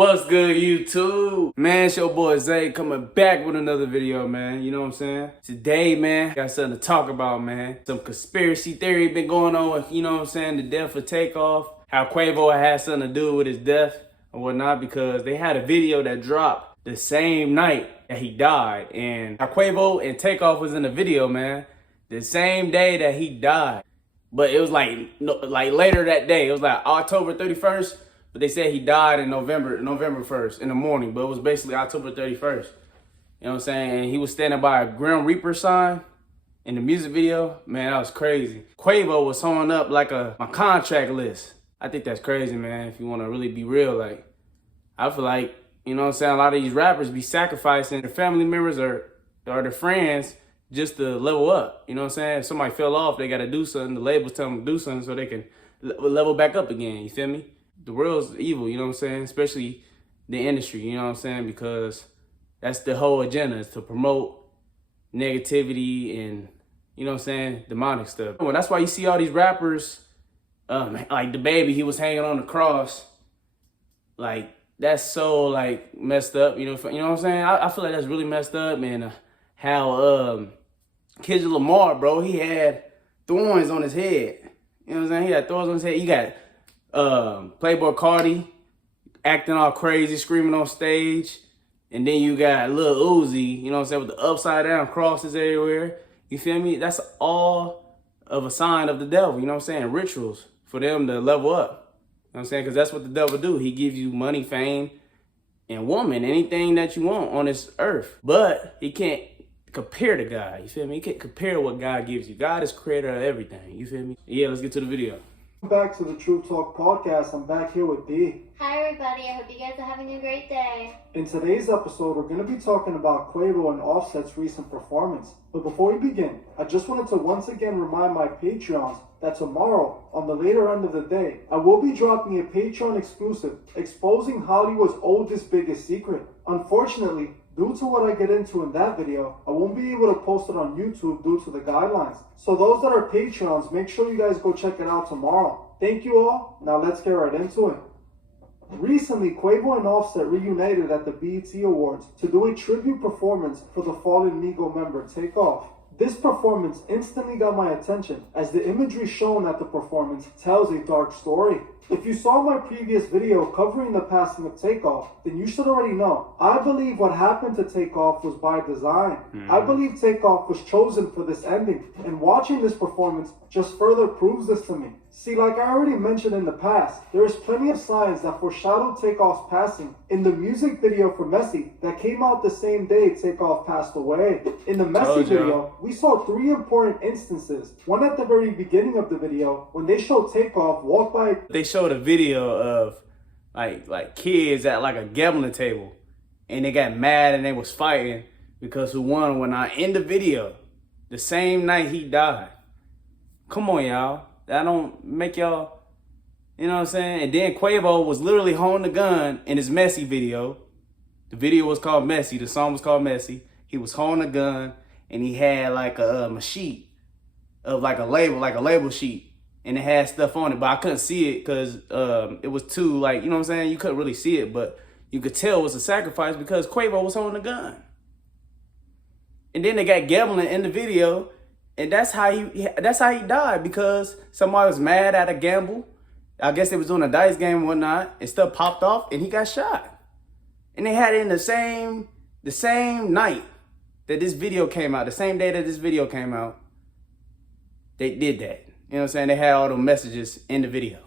What's good, YouTube? Man, it's your boy Zay coming back with another video, man. You know what I'm saying? Today, man, got something to talk about, man. Some conspiracy theory been going on with, you know what I'm saying, the death of Takeoff. How Quavo had something to do with his death or whatnot, because they had a video that dropped the same night that he died. And how Quavo and Takeoff was in the video, man, the same day that he died. But it was like later that day. It was like October 31st. But they said he died in November 1st in the morning. But it was basically October 31st. You know what I'm saying? And he was standing by a Grim Reaper sign in the music video. Man, that was crazy. Quavo was holding up like my contract list. I think that's crazy, man. If you want to really be real, like, I feel like, you know what I'm saying, a lot of these rappers be sacrificing their family members or their friends just to level up. You know what I'm saying? If somebody fell off, they got to do something. The labels tell them to do something so they can level back up again. You feel me? The world's evil, you know what I'm saying? Especially the industry, you know what I'm saying? Because that's the whole agenda, is to promote negativity and, you know what I'm saying, demonic stuff. Well, that's why you see all these rappers, like the baby, he was hanging on the cross. Like, that's so, like, messed up, you know what I'm saying? I feel like that's really messed up, man. How Kendrick Lamar, bro, he had thorns on his head. You know what I'm saying? He had thorns on his head. You got Playboy Cardi acting all crazy, screaming on stage. And then you got Lil Uzi, you know what I'm saying, with the upside down crosses everywhere. You feel me? That's all of a sign of the devil, you know what I'm saying? Rituals for them to level up. You know what I'm saying? Because that's what the devil do. He gives you money, fame, and woman, anything that you want on this earth. But he can't compare to God, you feel me? You can't compare what God gives you. God is creator of everything, you feel me? Yeah, let's get to the video. Back to the True Talk podcast. I'm back here with D. Hi everybody, I hope you guys are having a great day. In today's episode, we're going to be talking about Quavo and Offset's recent performance. But before we begin, I just wanted to once again remind my Patreons that tomorrow, on the later end of the day, I will be dropping a Patreon exclusive exposing Hollywood's oldest, biggest secret. Unfortunately, due to what I get into in that video, I won't be able to post it on YouTube due to the guidelines. So those that are Patreons, make sure you guys go check it out tomorrow. Thank you all. Now let's get right into it. Recently, Quavo and Offset reunited at the BET Awards to do a tribute performance for the fallen Migo member Takeoff. This performance instantly got my attention, as the imagery shown at the performance tells a dark story. If you saw my previous video covering the passing of Takeoff, then you should already know. I believe what happened to Takeoff was by design. I believe Takeoff was chosen for this ending, and watching this performance just further proves this to me. See, like I already mentioned in the past, there is plenty of signs that foreshadow Takeoff's passing in the music video for Messy that came out the same day Takeoff passed away. In the Messy video, we saw three important instances. One at the very beginning of the video, when they showed Takeoff walk by. They showed a video of like kids at like a gambling table, and they got mad and they was fighting because who won or whatnot. In the video, the same night he died. Come on, y'all. That don't make y'all, you know what I'm saying? And then Quavo was literally holding the gun in his Messy video. The video was called Messy. The song was called Messy. He was holding a gun, and he had like a sheet of like a label sheet. And it had stuff on it, but I couldn't see it because it was too, like, you know what I'm saying? You couldn't really see it, but you could tell it was a sacrifice because Quavo was holding a gun. And then they got gambling in the video. And that's how he died, because somebody was mad at a gamble. I guess they was doing a dice game and whatnot, and stuff popped off, and he got shot. And they had it in the same night that this video came out, the same day that this video came out, they did that. You know what I'm saying? They had all the messages in the video.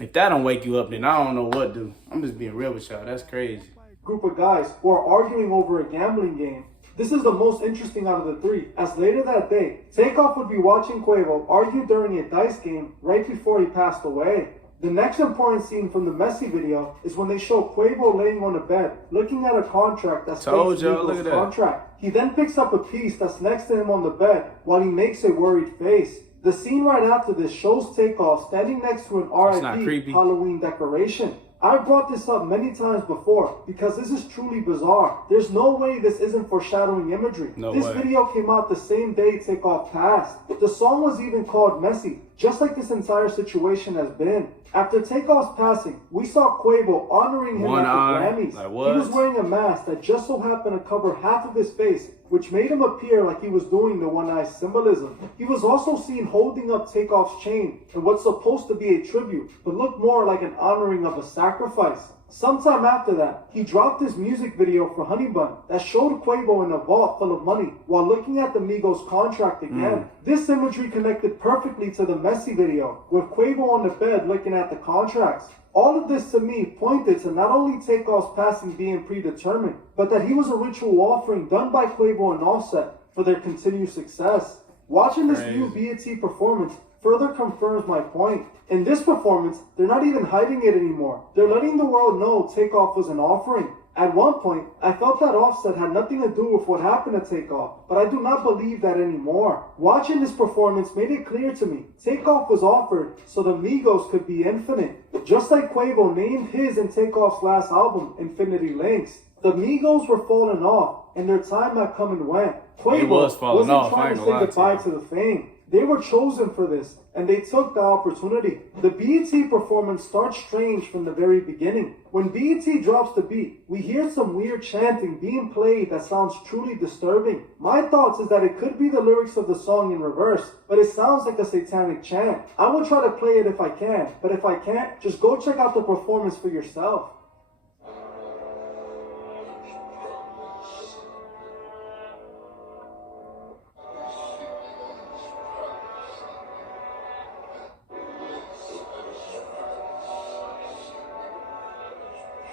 If that don't wake you up, then I don't know what do. I'm just being real with y'all. That's crazy. Group of guys who are arguing over a gambling game. This is the most interesting out of the three, as later that day, Takeoff would be watching Quavo argue during a dice game right before he passed away. The next important scene from the Messy video is when they show Quavo laying on a bed, looking at a contract that's Migo's contract. He then picks up a piece that's next to him on the bed while he makes a worried face. The scene right after this shows Takeoff standing next to an R.I.P. Halloween decoration. I've brought this up many times before because this is truly bizarre. There's no way this isn't foreshadowing imagery. This video came out the same day Takeoff passed. The song was even called Messy, just like this entire situation has been. After Takeoff's passing, we saw Quavo honoring him at the Grammys. Like what? He was wearing a mask that just so happened to cover half of his face, which made him appear like he was doing the one eye symbolism. He was also seen holding up Takeoff's chain in what's supposed to be a tribute, but looked more like an honoring of a sacrifice. Sometime after that, he dropped his music video for Honey Bun that showed Quavo in a vault full of money while looking at the Migos contract again. This imagery connected perfectly to the Messi video, with Quavo on the bed looking at the contracts. All of this to me pointed to not only Takeoff's passing being predetermined, but that he was a ritual offering done by Quavo and Offset for their continued success. Watching this new BET performance further confirms my point. In this performance, they're not even hiding it anymore. They're letting the world know Takeoff was an offering. At one point, I felt that Offset had nothing to do with what happened to Takeoff, but I do not believe that anymore. Watching this performance made it clear to me, Takeoff was offered so the Migos could be infinite. Just like Quavo named his and Takeoff's last album, Infinity Links. The Migos were falling off, and their time had come and went. Quavo wasn't trying to say goodbye to the fame. They were chosen for this, and they took the opportunity. The BET performance starts strange from the very beginning. When BET drops the beat, we hear some weird chanting being played that sounds truly disturbing. My thoughts is that it could be the lyrics of the song in reverse, but it sounds like a satanic chant. I will try to play it if I can, but if I can't, just go check out the performance for yourself.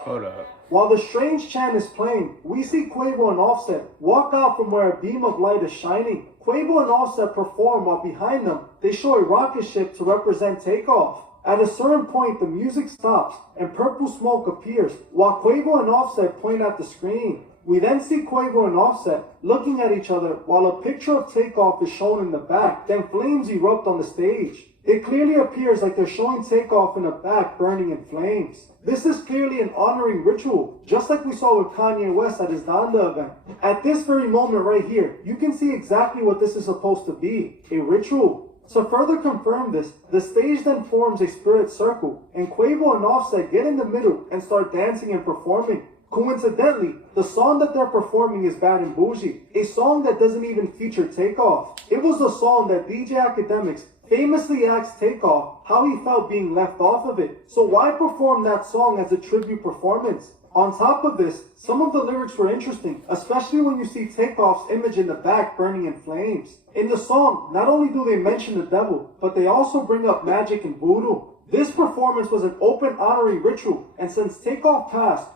Hold up. While the strange chant is playing, we see Quavo and Offset walk out from where a beam of light is shining. Quavo and Offset perform while behind them, they show a rocket ship to represent Takeoff. At a certain point, the music stops and purple smoke appears while Quavo and Offset point at the screen. We then see Quavo and Offset looking at each other while a picture of Takeoff is shown in the back, then flames erupt on the stage. It clearly appears like they're showing Takeoff in the back burning in flames. This is clearly an honoring ritual, just like we saw with Kanye West at his Donda event. At this very moment right here, you can see exactly what this is supposed to be, a ritual. To further confirm this, the stage then forms a spirit circle, and Quavo and Offset get in the middle and start dancing and performing. Coincidentally, the song that they're performing is Bad and Bougie, a song that doesn't even feature Takeoff. It was the song that DJ Academics famously asked Takeoff how he felt being left off of it. So why perform that song as a tribute performance? On top of this, some of the lyrics were interesting, especially when you see Takeoff's image in the back burning in flames. In the song, not only do they mention the devil, but they also bring up magic and voodoo. This performance was an open honoring ritual, and since Takeoff passed,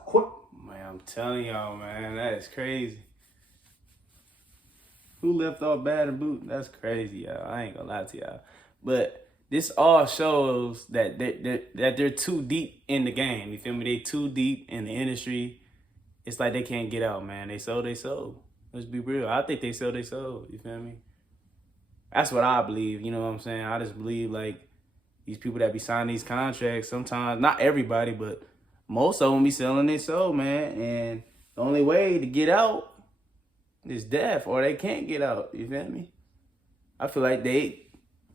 Man, I'm telling y'all, man, that is crazy. Who left off Bad and Boot? That's crazy, y'all. I ain't gonna lie to y'all. But this all shows that they're too deep in the game. You feel me? They too deep in the industry. It's like they can't get out, man. They sold. Let's be real. I think they sold. You feel me? That's what I believe. You know what I'm saying? I just believe like these people that be signing these contracts, sometimes, not everybody, but most of them be selling their soul, man. And the only way to get out is death, or they can't get out. You feel me? I feel like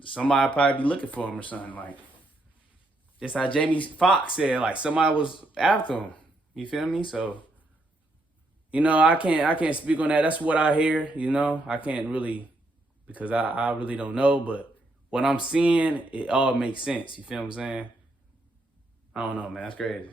somebody probably be looking for him or something. Like, just how Jamie Foxx said, like somebody was after him. You feel me? So, you know, I can't speak on that. That's what I hear. You know, I can't really, because I really don't know. But what I'm seeing, it all makes sense. You feel what I'm saying? I don't know, man. That's crazy.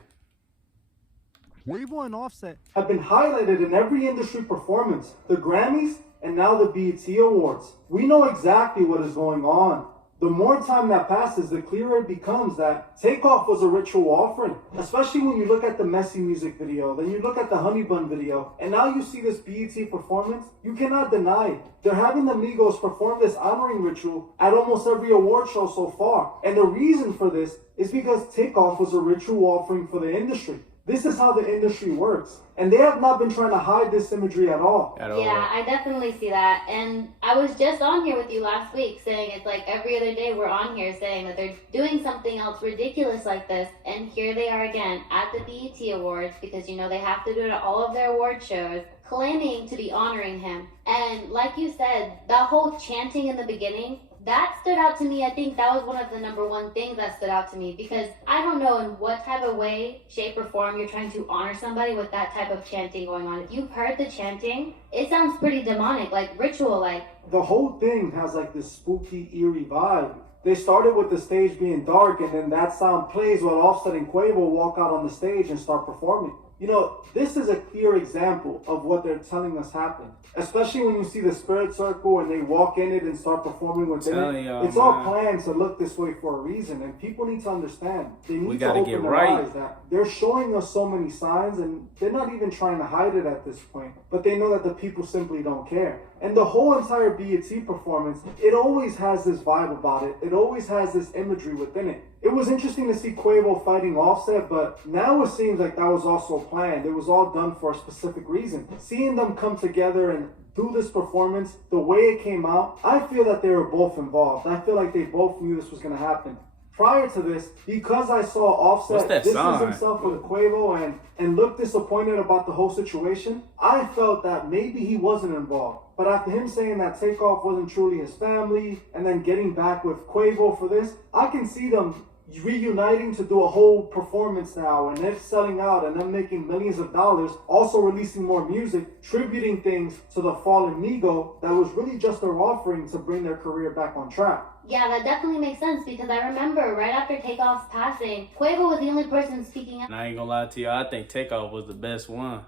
Quavo and Offset have been highlighted in every industry performance, the Grammys, and now the BET Awards. We know exactly what is going on. The more time that passes, the clearer it becomes that Takeoff was a ritual offering, especially when you look at the Messi music video, then you look at the Honey Bun video, and now you see this BET performance. You cannot deny it. They're having the Migos perform this honoring ritual at almost every award show so far. And the reason for this is because Takeoff was a ritual offering for the industry. This is how the industry works. And they have not been trying to hide this imagery at all. Yeah, I definitely see that. And I was just on here with you last week saying it's like every other day we're on here saying that they're doing something else ridiculous like this. And here they are again at the BET Awards, because, you know, they have to do it at all of their award shows, claiming to be honoring him. And like you said, that whole chanting in the beginning, that stood out to me. I think that was one of the number one things that stood out to me, because I don't know in what type of way, shape, or form you're trying to honor somebody with that type of chanting going on. If you've heard the chanting, it sounds pretty demonic, like ritual-like. The whole thing has like this spooky, eerie vibe. They started with the stage being dark, and then that sound plays while Offset and Quavo walk out on the stage and start performing. You know, this is a clear example of what they're telling us happened. Especially when you see the spirit circle and they walk in it and start performing within it. It's all planned to look this way for a reason, and people need to understand. They need to open their eyes that they're showing us so many signs, and they're not even trying to hide it at this point. But they know that the people simply don't care. And the whole entire BET performance, it always has this vibe about it. It always has this imagery within it. It was interesting to see Quavo fighting Offset, but now it seems like that was also planned. It was all done for a specific reason. Seeing them come together and do this performance, the way it came out, I feel that they were both involved. I feel like they both knew this was going to happen. Prior to this, because I saw Offset distance himself with Quavo and looked disappointed about the whole situation, I felt that maybe he wasn't involved. But after him saying that Takeoff wasn't truly his family, and then getting back with Quavo for this, I can see them reuniting to do a whole performance now, and they're selling out and them making millions of dollars, also releasing more music, tributing things to the fallen Migo that was really just their offering to bring their career back on track. Yeah, that definitely makes sense, because I remember right after Takeoff's passing, Quavo was the only person speaking up. And I ain't gonna lie to you, I think Takeoff was the best one.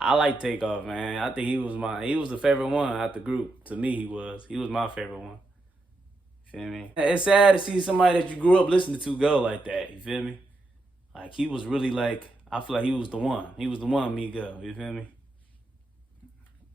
I like Takeoff, man. I think he was the favorite one out the group. To me, he was my favorite one. You feel me? It's sad to see somebody that you grew up listening to go like that. You feel me? Like, he was really like, I feel like he was the one. He was the one, Migo. You feel me?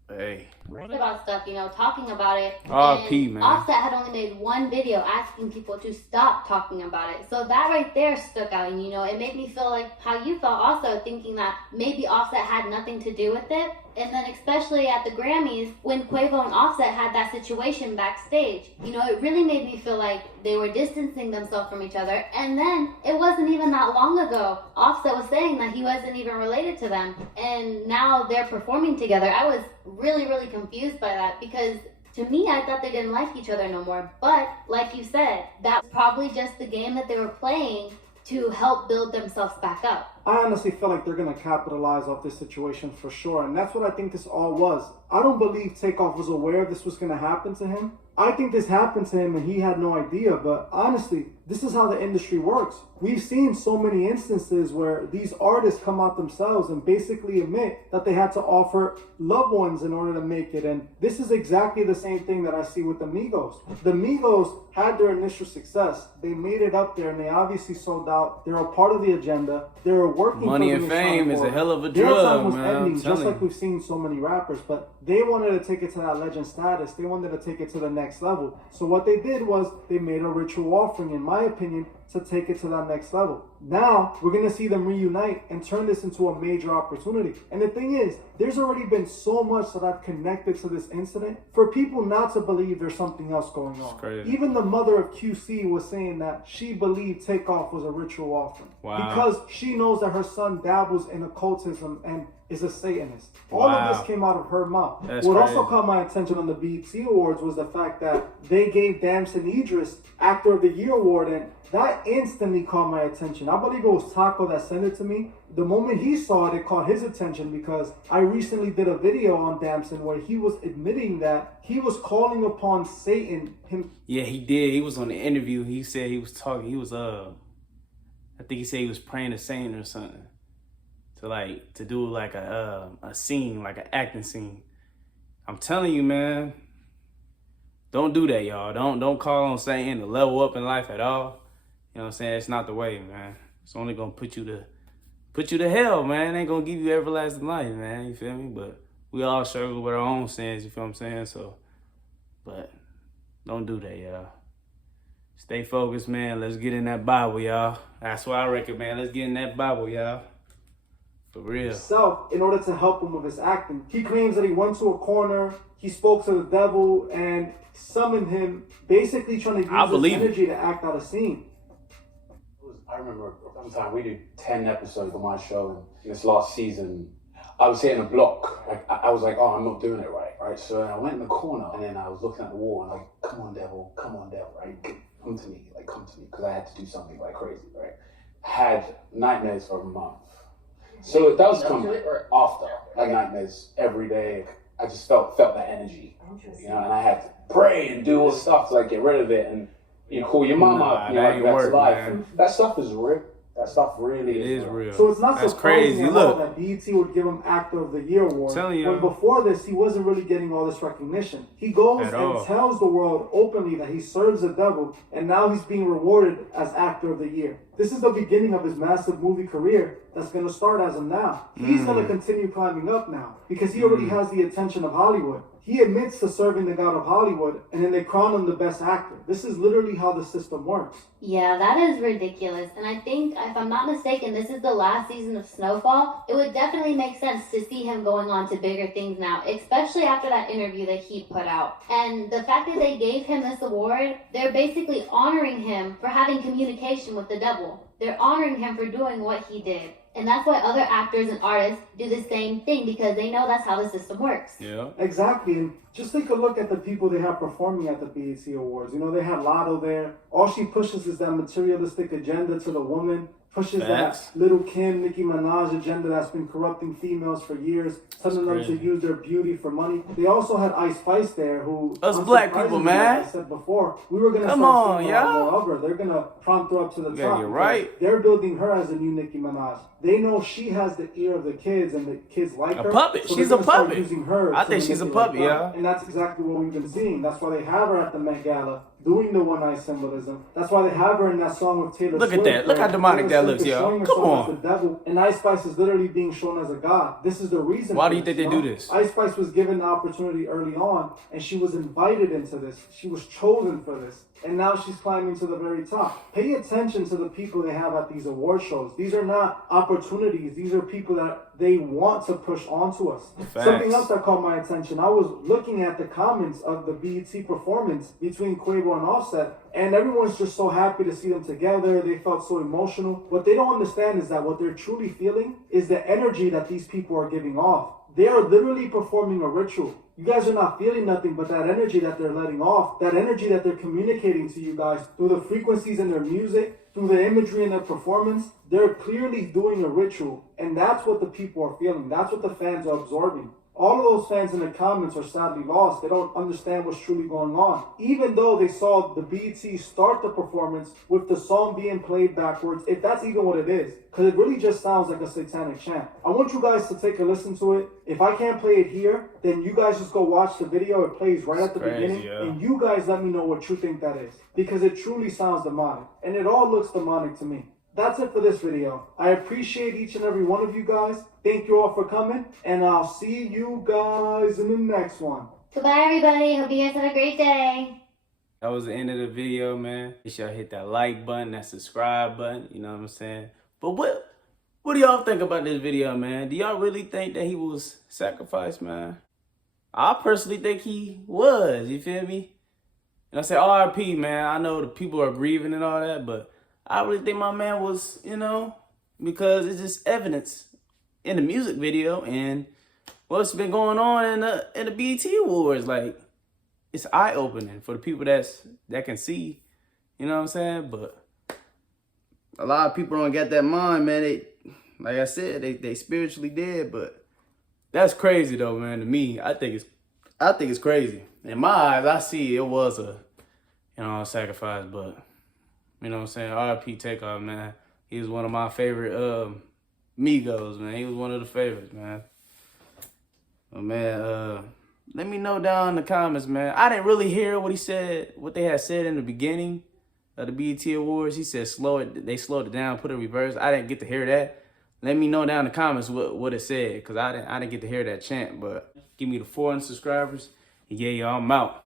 Hey. About stuff, you know, talking about it. R.P., man. Offset had only made one video asking people to stop talking about it. So that right there stuck out, and you know, it made me feel like how you felt also, thinking that maybe Offset had nothing to do with it. And then especially at the Grammys, when Quavo and Offset had that situation backstage, you know, it really made me feel like they were distancing themselves from each other. And then it wasn't even that long ago, Offset was saying that he wasn't even related to them. And now they're performing together. I was really, really confused by that, because to me, I thought they didn't like each other no more. But like you said, that was probably just the game that they were playing to help build themselves back up. I honestly feel like they're going to capitalize off this situation for sure. And that's what I think this all was. I don't believe Takeoff was aware this was going to happen to him. I think this happened to him and he had no idea. But honestly, this is how the industry works. We've seen so many instances where these artists come out themselves and basically admit that they had to offer loved ones in order to make it. And this is exactly the same thing that I see with the Migos. The Migos had their initial success. They made it up there and they obviously sold out. They're a part of the agenda. They were working money and fame is a hell of a drug, their time was man. ending, just like we've seen so many rappers, but they wanted to take it to that legend status. They wanted to take it to the next level. So what they did was they made a ritual offering, in my opinion, to take it to that next level. Now, we're going to see them reunite and turn this into a major opportunity. And the thing is, there's already been so much that I've connected to this incident for people not to believe there's something else going on. Even the mother of QC was saying that she believed Takeoff was a ritual offering. Wow. Because she knows that her son dabbles in occultism and is a Satanist. All of this came out of her mouth. What also caught my attention on the BET Awards was the fact that they gave Damson Idris Actor of the Year award, and that instantly caught my attention. I believe it was Taco that sent it to me. The moment he saw it, it caught his attention because I recently did a video on Damson where he was admitting that he was calling upon Satan. Yeah, he did. He was on the interview. He said he was talking. He was I think he said he was praying to Satan or something to do like a scene, like an acting scene. I'm telling you, man, don't do that, y'all. Don't call on Satan to level up in life at all. You know what I'm saying? It's not the way, man. It's only gonna put you to hell, man. It ain't gonna give you everlasting life, man. You feel me? But we all struggle with our own sins. You feel what I'm saying? So, but don't do that, y'all. Stay focused, man. Let's get in that Bible, y'all. That's what I recommend. Let's get in that Bible, y'all. For real. Himself, in order to help him with his acting. He claims that he went to a corner, he spoke to the devil, and summoned him, basically trying to use his energy to act out a scene. I remember one time we did 10 episodes of my show, and this last season, I was hitting a block. I was like, oh, I'm not doing it right? So I went in the corner, and then I was looking at the wall, and I come on, devil, right? Come to me, because I had to do something like crazy, right? Had nightmares for a month. So it does come after, like nightmares every day. I just felt that energy, and I had to pray and do all stuff to like get rid of it, and you call your mom up, like that's life. And that stuff is real. That stuff really is real. So it's not surprising crazy. at all that BET would give him Actor of the Year award. When before this, he wasn't really getting all this recognition. He goes and tells the world openly that he serves the devil, and now he's being rewarded as Actor of the Year. This is the beginning of his massive movie career that's going to start as of now. He's going to continue climbing up now because he already has the attention of Hollywood. He admits to serving the god of Hollywood, and then they crown him the best actor. This is literally how the system works. Yeah, that is ridiculous. And I think, if I'm not mistaken, this is the last season of Snowfall. It would definitely make sense to see him going on to bigger things now, especially after that interview that he put out. And the fact that they gave him this award, they're basically honoring him for having communication with the devil. They're honoring him for doing what he did. And that's why other actors and artists do the same thing, because they know that's how the system works. Yeah. Exactly. And just take a look at the people they have performing at the BET Awards. You know, they had Lotto there. All she pushes is that materialistic agenda to the woman. Pushes that Little Kim, Nicki Minaj agenda that's been corrupting females for years, telling them to use their beauty for money. They also had Ice Spice there, who us black people, man. Like I said before, we were gonna start seeing a lot more of her. They're gonna prompt her up to the top. You're right. They're building her as a new Nicki Minaj. They know she has the ear of the kids, and the kids like her. A puppet. So she's a puppet. Using her I think she's a puppet, yeah. And that's exactly what we've been seeing. That's why they have her at the Met Gala doing the one eye symbolism. That's why they have her in that song with Taylor Swift. Look at that. Look how demonic that looks, yo. Come on. The devil, and Ice Spice is literally being shown as a god. This is the reason. Why do you think they do this? Ice Spice was given the opportunity early on, and she was invited into this. She was chosen for this. And now she's climbing to the very top. Pay attention to the people they have at these award shows. These are not opportunities. These are people that they want to push onto us. Facts. Something else that caught my attention, I was looking at the comments of the BET performance between Quavo and Offset, and everyone's just so happy to see them together. They felt so emotional. What they don't understand is that what they're truly feeling is the energy that these people are giving off. They are literally performing a ritual. You guys are not feeling nothing but that energy that they're letting off, that energy that they're communicating to you guys through the frequencies in their music, through the imagery in their performance. They're clearly doing a ritual, and that's what the people are feeling. That's what the fans are absorbing. All of those fans in the comments are sadly lost. They don't understand what's truly going on. Even though they saw the BET start the performance with the song being played backwards, if that's even what it is, because it really just sounds like a satanic chant. I want you guys to take a listen to it. If I can't play it here, then you guys just go watch the video. It plays right at the beginning. And you guys let me know what you think that is, because it truly sounds demonic. And it all looks demonic to me. That's it for this video. I appreciate each and every one of you guys. Thank you all for coming, and I'll see you guys in the next one. Goodbye, everybody. Hope you guys have a great day. That was the end of the video, man. Make sure y'all hit that like button, that subscribe button, you know what I'm saying? But what do y'all think about this video, man? Do y'all really think that he was sacrificed, man? I personally think he was, you feel me? And I say RIP, man. I know the people are grieving and all that, but I really think my man was, you know, because it's just evidence in the music video and what's been going on in the BET Awards. Like, it's eye-opening for the people that can see, you know what I'm saying? But a lot of people don't get that mind, man. They, like I said, they spiritually dead, but that's crazy though, man. To me, I think it's crazy. In my eyes, I see it was a, you know, a sacrifice, but you know what I'm saying? RIP Takeoff, man. He was one of my favorite Migos, man. He was one of the favorites, man. But man, let me know down in the comments, man. I didn't really hear what he said, what they had said in the beginning of the BET Awards. He said they slowed it down, put it in reverse. I didn't get to hear that. Let me know down in the comments what it said, because I didn't get to hear that chant. But give me the 400 subscribers. Yeah, y'all, I'm out.